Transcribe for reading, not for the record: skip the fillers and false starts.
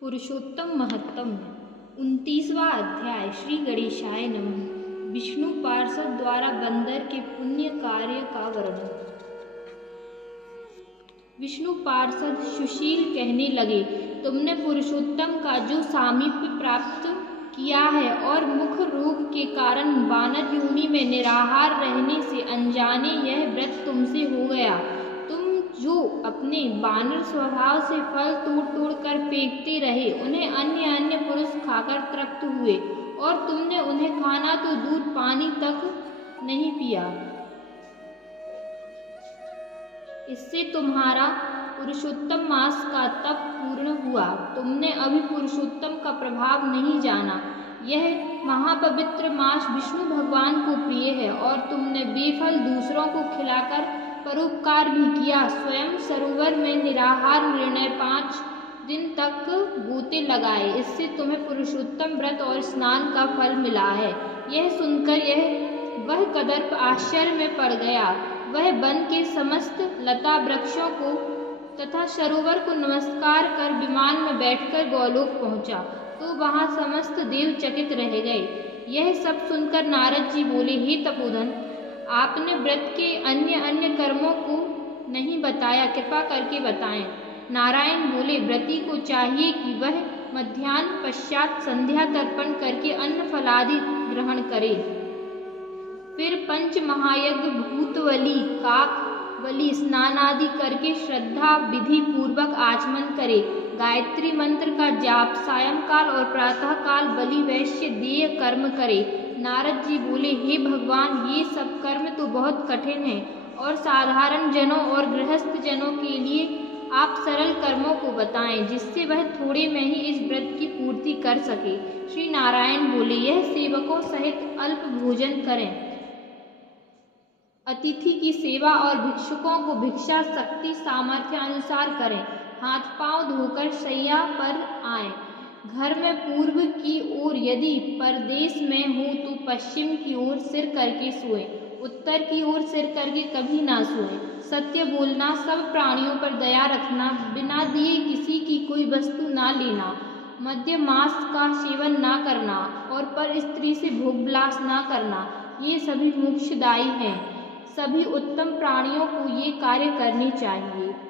पुरुषोत्तम महत्तम 29वां अध्याय। श्री गणेशाय नमः। विष्णु पार्षद द्वारा बंदर के पुण्य कार्य का वर्णन। विष्णु पार्षद सुशील कहने लगे, तुमने पुरुषोत्तम का जो सामीप्य प्राप्त किया है और मुख रोग के कारण वानर योनि में निराहार रहने से अनजाने यह व्रत तुमसे हो गया। तुम जो अपने वानर स्वभाव से फल तोड़ तोड़ कर फेंकते रहे, उन्हें अन्य अन्य पुरुष खाकर तृप्त हुए और तुमने उन्हें खाना तो दूध पानी तक नहीं पिया। इससे तुम्हारा पुरुषोत्तम मास का तप पूर्ण हुआ। तुमने अभी पुरुषोत्तम का प्रभाव नहीं जाना। यह महापवित्र मास विष्णु भगवान को प्रिय है और तुमने बेफल दूसरों को खिलाकर परोपकार भी किया। स्वयं सरोवर में निराहार निर्णय 5 दिन तक गोते लगाए। इससे तुम्हें पुरुषोत्तम व्रत और स्नान का फल मिला है। यह सुनकर वह कदर्प आश्चर्य में पड़ गया। वह वन के समस्त लता वृक्षों को तथा सरोवर को नमस्कार कर विमान में बैठकर गोलोक पहुंचा, तो वहां समस्त देव चकित रह गए। यह सब सुनकर नारद जी बोले, हे तपोधन, आपने व्रत के अन्य अन्य कर्मों को नहीं बताया, कृपा करके बताएं। नारायण बोले, व्रती को चाहिए कि वह मध्याह्न पश्चात संध्या तर्पण करके अन्न फलादि ग्रहण करे, फिर पंच महायज्ञ भूतबलि काक बलि स्नान आदि करके श्रद्धा विधि पूर्वक आचमन करे, गायत्री मंत्र का जाप सायंकाल और प्रातः काल बलि वैश्य देय कर्म करे। नारद जी बोले, हे भगवान, ये सब कर्म तो बहुत कठिन है और साधारण जनों और गृहस्थ जनों के लिए आप सरल कर्मों को बताएं, जिससे वह थोड़े में ही इस व्रत की पूर्ति कर सके। श्री नारायण बोले, यह सेवकों सहित अल्प भोजन करें, अतिथि की सेवा और भिक्षुकों को भिक्षा शक्ति सामर्थ्य अनुसार करें, हाथ पांव धोकर शैया पर आएं, घर में पूर्व की ओर यदि परदेश में हो तो पश्चिम की ओर सिर करके सोएं, उत्तर की ओर सिर करके कभी ना सोएं, सत्य बोलना, सब प्राणियों पर दया रखना, बिना दिए किसी की कोई वस्तु ना लेना, मद्य मांस का सेवन ना करना और पर स्त्री से भोग विलास ना करना, ये सभी मोक्षदायी हैं। सभी उत्तम प्राणियों को ये कार्य करने चाहिए।